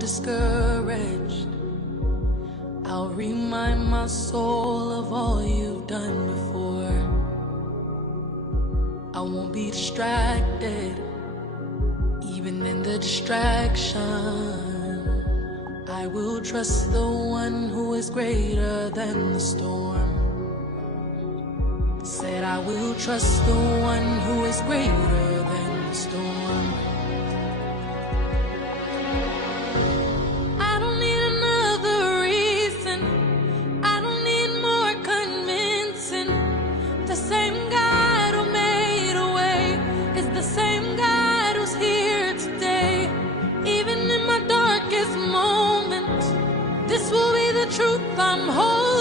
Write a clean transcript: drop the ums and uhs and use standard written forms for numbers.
discouraged, I'll remind my soul of all you've done before. I won't be distracted, even in the distraction. I will trust the one who is greater than the storm. Said I will trust the one who is greater than the storm. I don't need another reason, I don't need more convincing. The same God who made a way is the same God who's here today. Even in my darkest moments, this will be the truth I'm holding.